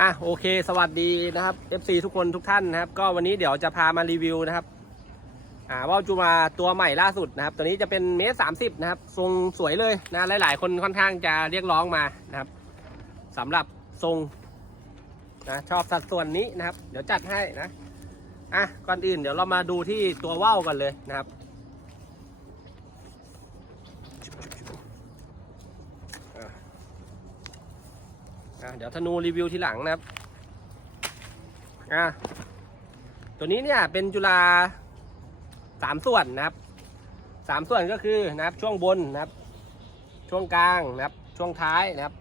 อะโอเค สวัสดีนะครับ FC ทุกคนทุกท่านนะครับ ก็วันนี้เดี๋ยวจะพามารีวิวนะครับ อ่าว่าวจูมาตัวใหม่ล่าสุดนะครับ ตัวนี้จะเป็นเมตรสามสิบนะครับ ทรงสวยเลยนะหลาย ๆ คนค่อนข้างจะเรียกร้องมานะครับสำหรับทรงนะชอบสัดส่วนนี้นะครับ เดี๋ยวจัดให้นะอะก่อนอื่นเดี๋ยวเรามาดูที่ตัวว่าวกันเลยนะครับ เดี๋ยวธนูรีวิวทีหลังนะครับอะตัวนี้เนี่ยเป็นจุฬาสามส่วนนะครับสามส่วนก็คือนะครับช่วงบนนะครับ ช่วงกลางนะครับ ช่วงท้ายนะครับ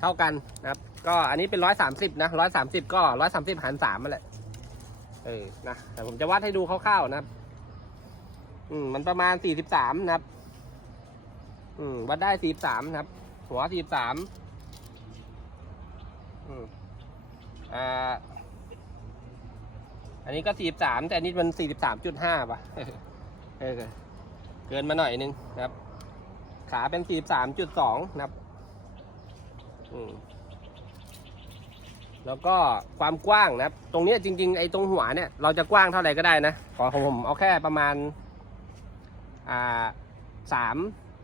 เท่ากันนะครับ ก็อันนี้เป็นร้อยสามสิบนะร้อยสามสิบก็ร้อยสามสิบหารสามมาแหละเออนะแต่ผมจะวัดให้ดูคร่าวๆนะครับ อืมมันประมาณสี่สิบสามนะครับ อืมวัดได้สี่สามนะครับ หัวสี่สาม อืมอ่า อันนี้ก็สี่สามแต่อันนี้มันสี่สิบสามจุดห้าป่ะเออเกินมาหน่อยนึงนะครับ ขาเป็นสี่สามจุดสองนะครับ อืมแล้วก็ความกว้างนะครับ ตรงนี้จริง ๆ ไอ้ตรงหัวเนี่ย เราจะกว้างเท่าไหร่ก็ได้นะ ขอของผมเอาแค่ประมาณ อ่าสาม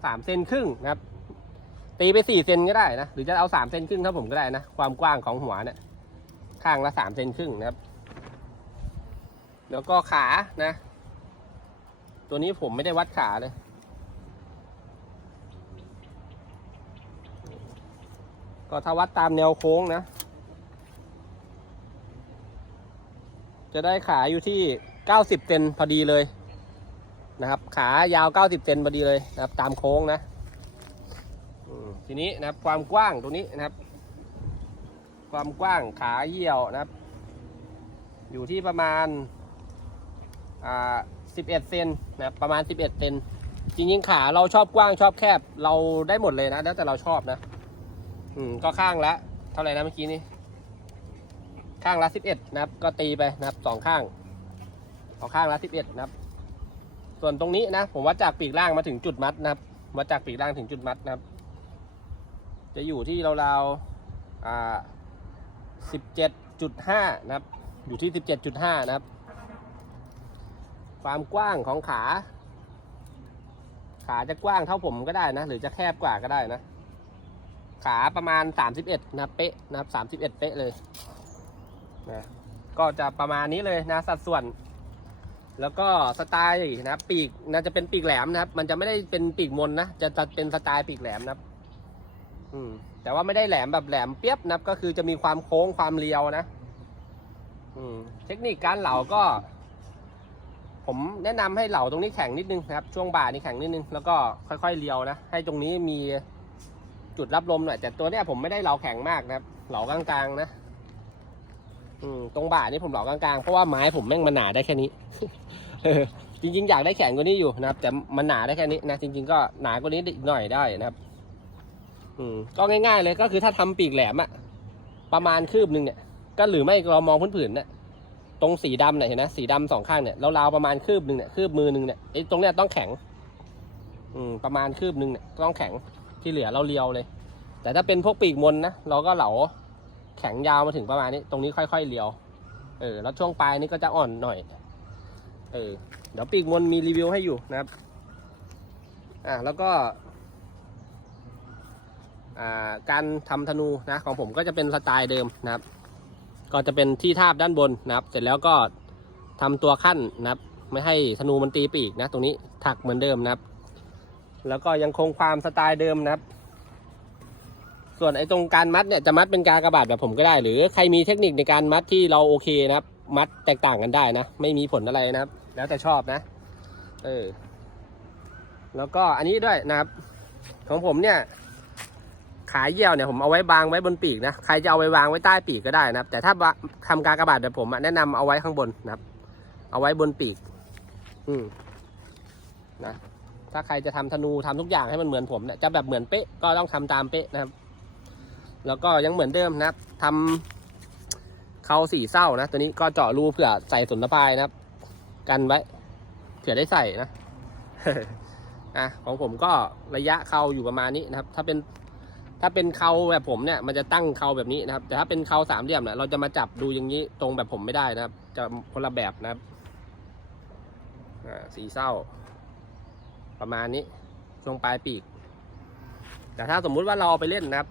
สามเซนครึ่งนะครับ ตีไปสี่เซนก็ได้นะ หรือจะเอาสามเซนครึ่งเท่าผมก็ได้นะ ความกว้างของหัวเนี่ย ข้างละสามเซนครึ่งนะครับ แล้วก็ขานะ ตัวนี้ผมไม่ได้วัดขาเลย ก็ถ้าวัดตามแนวโค้งนะ จะได้ขาอยู่ที่เก้าสิบเซนพอดีเลยนะครับ ขายาวเก้าสิบเซนพอดีเลยนะครับ ตามโค้งนะ ทีนี้นะครับความกว้างตรงนี้นะครับ ความกว้างขาเยี่ยวนะครับ อยู่ที่ประมาณอ่าสิบเอ็ดเซนนะครับประมาณสิบเอ็ดเซนจริงๆขาเราชอบกว้างชอบแคบเราได้หมดเลยนะแล้วแต่เราชอบนะ อืมก็ข้างละเท่าไหร่นะเมื่อกี้นี้ข้างละสิบเอ็ดนะครับ ก็ตีไปนะครับสองข้างเอาข้างละสิบเอ็ดนะครับ ส่วนตรงนี้นะ ผมวัดจากปีกล่างมาถึงจุดมัดนะครับวัดจากปีกล่างถึงจุดมัดนะครับ จะอยู่ที่ราวๆอ่าสิบเจ็ดจุดห้านะครับ อยู่ที่สิบเจ็ดจุดห้านะครับ ความกว้างของขา ขาจะกว้างเท่าผมก็ได้นะ หรือจะแคบกว่าก็ได้นะ ขาประมาณสามสิบเอ็ดนะเป๊ะนะครับสามสิบเอ็ดเป๊ะเลยนะก็จะประมาณนี้เลยนะสัดส่วน แล้วก็สไตล์นะปีกนะจะเป็นปีกแหลมนะครับ มันจะไม่ได้เป็นปีกมนนะจะจะเป็นสไตล์ปีกแหลมนะครับ อืมแต่ว่าไม่ได้แหลมแบบแหลมเปียบนะครับก็คือจะมีความโค้งความเรียวนะ อืม เทคนิคการเหลาก็ ผมแนะนำให้เหลาตรงนี้แข็งนิดนึงนะครับ ช่วงบ่านี่แข็งนิดนึงแล้วก็ค่อยๆเรียวนะให้ตรงนี้มีจุดรับลมหน่อยแต่ตัวเนี้ยผมไม่ได้เหลาแข็งมากนะครับ เหลากลางๆนะอืมตรงบ่านี่ผมเหลากลางๆเพราะว่าไม้ผมแม่งมันหนาได้แค่นี้จริงๆอยากได้แข็งกว่านี้อยู่นะครับ แต่มันหนาได้แค่นี้นะจริง ๆ ก็หนากว่านี้อีกหน่อยได้นะครับ อืมก็ง่าย ๆ เลยก็คือถ้าทำปีกแหลมอะประมาณคืบหนึ่งเนี่ย ก็หรือไม่เรามองพื้นๆเนี่ยตรงสีดำเนี่ยเห็นไหมสีดำสองข้างเนี่ยเราวๆประมาณคืบหนึ่งเนี่ยคืบมือหนึ่งเนี่ยไอ้ตรงเนี้ยต้องแข็ง อืมประมาณคืบหนึ่งเนี่ยต้องแข็งที่เหลือเราเลียวเลย แต่ถ้าเป็นพวกปีกมนนะเราก็เหลาแข็งยาวมาถึงประมาณนี้ ตรงนี้ค่อยๆเลียว เออ แล้วช่วงปลายนี่ก็จะอ่อนหน่อย เออ เดี๋ยวปีกมนมีรีวิวให้อยู่นะครับ อ่าแล้วก็ การทำธนูนะของผมก็จะเป็นสไตล์เดิมนะครับ ก็จะเป็นที่ทาบด้านบนนะครับ เสร็จแล้วก็ทำตัวขั้นนะครับ ไม่ให้ธนูมันตีปีกนะตรงนี้ถักเหมือนเดิมนะครับ แล้วก็ยังคงความสไตล์เดิมนะครับ ส่วนไอ้ตรงการมัดเนี่ยจะมัดเป็นกากระบาดแบบผมก็ได้ หรือใครมีเทคนิคในการมัดที่เราโอเคนะครับ มัดแตกต่างกันได้นะ ไม่มีผลอะไรนะครับ แล้วแต่ชอบนะ เออแล้วก็อันนี้ด้วยนะครับ ของผมเนี่ย ขาเยี่ยวเนี่ยผมเอาไว้บางไว้บนปีกนะใครจะเอาไว้วางไว้ใต้ปีกก็ได้นะครับ แต่ถ้าทำการกระบาดแบบผมแนะนำเอาไว้ข้างบนนะครับ เอาไว้บนปีก อืมนะถ้าใครจะทำธนูทำทุกอย่างให้มันเหมือนผมเนี่ยจะแบบเหมือนเป๊ะก็ต้องทำตามเป๊ะนะครับ แล้วก็ยังเหมือนเดิมนะครับทำเขาสี่เส้านะตัวนี้ก็เจาะรูเผื่อใส่สุนทรพายนะครับ กันไว้เผื่อได้ใส่นะอะของผมก็ระยะเข้าอยู่ประมาณนี้นะครับ ถ้าเป็น ถ้าเป็นเขาแบบผมเนี่ยมันจะตั้งเขาแบบนี้นะครับ แต่ถ้าเป็นเขาสามเหลี่ยมเนี่ยเราจะมาจับดูอย่างนี้ตรงแบบผมไม่ได้นะครับ จะคนละแบบนะครับสีเศร้า ประมาณนี้ช่วงปลายปีก แต่ถ้าสมมุติว่าเราไปเล่นนะครับ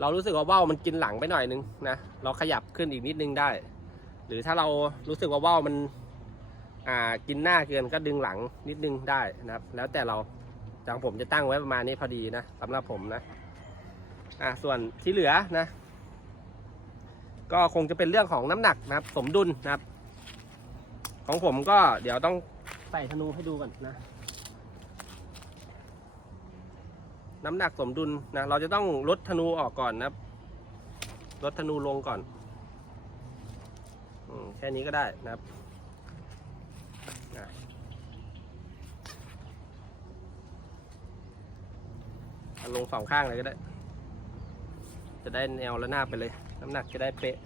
เรารู้สึกว่าว่าวมันกินหลังไปหน่อยนึงนะเราขยับขึ้นอีกนิดนึงได้ หรือถ้าเรารู้สึกว่าว่าวมันอ่ากินหน้าเกินก็ดึงหลังนิดนึงได้นะครับ แล้วแต่เรา จังผมจะตั้งไว้ประมาณนี้พอดีนะสำหรับผมนะอ่าส่วนที่เหลือนะ ก็คงจะเป็นเรื่องของน้ำหนักนะครับ สมดุลนะครับ ของผมก็เดี๋ยวต้องใส่ธนูให้ดูก่อนนะ น้ำหนักสมดุลนะ เราจะต้องลดธนูออกก่อนนะครับ ลดธนูลงก่อนอแค่นี้ก็ได้นะครับอะเอา ลงสองข้างเลยก็ได้ จะได้แนวและหน้าบไปเลย น้ำหนักจะได้เป๊ะ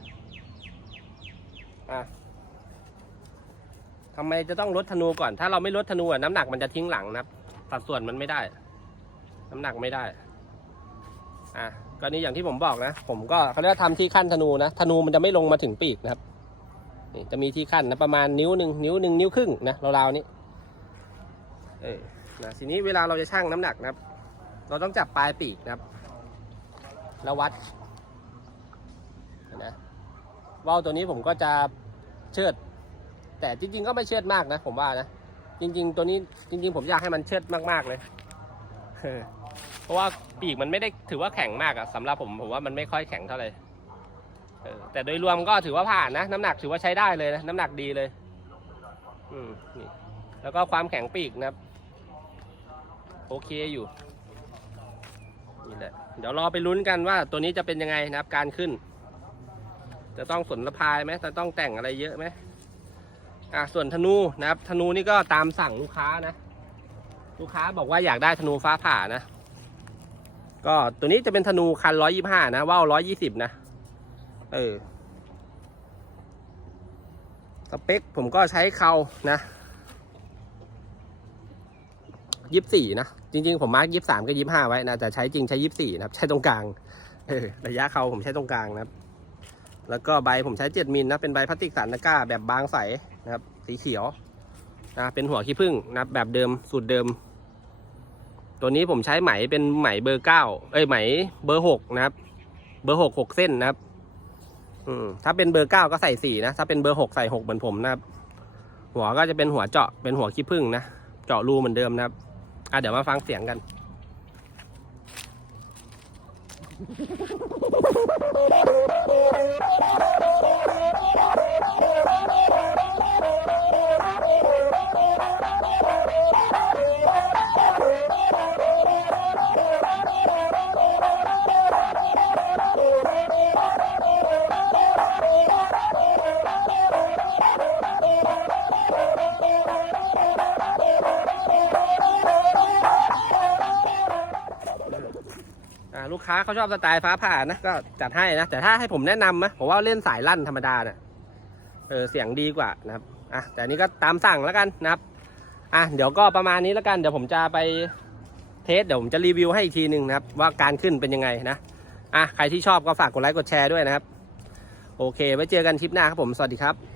อะทำไมจะต้องลดธนูก่อน ถ้าเราไม่ลดธนูน้ำหนักมันจะทิ้งหลังนะครับสัดส่วนมันไม่ได้ น้ำหนักไม่ได้อะก็นี่อย่างที่ผมบอกนะ ผมก็เขาเรียกว่าทำที่ขั้นธนูนะธนูมันจะไม่ลงมาถึงปีกนะครับนี่จะมีที่ขั้นนะประมาณนิ้วหนึ่งนิ้วหนึ่งนิ้วครึ่งนะราวๆนี้เออนะทีนี้เวลาเราจะชั่งน้ำหนักนะครับ เราต้องจับปลายปีกนะครับ แล้ววัดนะว่าวตัวนี้ผมก็จะเชิด แต่จริง ๆ ก็ไม่เชิดมากนะ ผมว่านะ จริง ๆ ตัวนี้จริง ๆ ผมอยากให้มันเชิดมากๆเลยเพราะว่าปีกมันไม่ได้ถือว่าแข็งมากอะสำหรับผมผมว่ามันไม่ค่อยแข็งเท่าไหร่แต่โดยรวมก็ถือว่าผ่านนะ น้ำหนักถือว่าใช้ได้เลยนะน้ำหนักดีเลย อืมนี่แล้วก็ความแข็งปีกนะครับ โอเคอยู่ นี่แหละ เดี๋ยวรอไปลุ้นกันว่าตัวนี้จะเป็นยังไงนะครับ การขึ้น จะต้องสนละพายไหมจะต้องแต่งอะไรเยอะไหมอะส่วนธนูนะครับ ธนูนี่ก็ตามสั่งลูกค้านะ ลูกค้าบอกว่าอยากได้ธนูฟ้าผ่านะ ก็ตัวนี้จะเป็นธนูคันร้อยี่ห้านะว่าวร้อยี่สิบนะ เออสเปคผมก็ใช้เขานะ ยี่สี่นะ จริง ๆ ผมมาร์กยี่สามกับยี่ห้าไว้นะแต่ใช้จริงใช้ยี่สี่นะครับ ใช้ตรงกลางระยะเขาผมใช้ตรงกลางนะครับ แล้วก็ใบผมใช้เจ็ดมิลนะ เป็นใบพลาสติกสันตะกร้า แบบบางใสนะครับ สีเขียวนะเป็นหัวขี้ผึ้งนะแบบเดิมสูตรเดิม ตัวนี้ผมใช้ไหมเป็นไหมเบอร์เก้าเอ้ยไหมเบอร์หกนะครับ เบอร์หกหกเส้นนะครับ อืมถ้าเป็นเบอร์เก้าก็ใส่สี่นะ ถ้าเป็นเบอร์หกใส่หกเหมือนผมนะครับ หัวก็จะเป็นหัวเจาะเป็นหัวขี้ผึ้งนะ เจาะรูเหมือนเดิมนะครับ อะเดี๋ยวมาฟังเสียงกันอ่า กค้าเขาชอบสไตล์ฟ้าผ่านะก็จัดให้นะ แต่ถ้าให้ผมแนะนำนะผมว่าเล่นสายลั่นธรรมดาเนี่ยเออเสียงดีกว่านะครับอะแต่นนี้ก็ตามสั่งแล้วกันนะครับอะเดี๋ยวก็ประมาณนี้แล้วกันเดี๋ยวผมจะไปเทสเดี๋ยวผมจะรีวิวให้อีกทีหนึ่งนะครับ ว่าการขึ้นเป็นยังไงนะอะใครที่ชอบก็ฝากกดไลค์กดแชร์ด้วยนะครับ โอเคไว้เจอกันคลิปหน้าครับผมสวัสดีครับ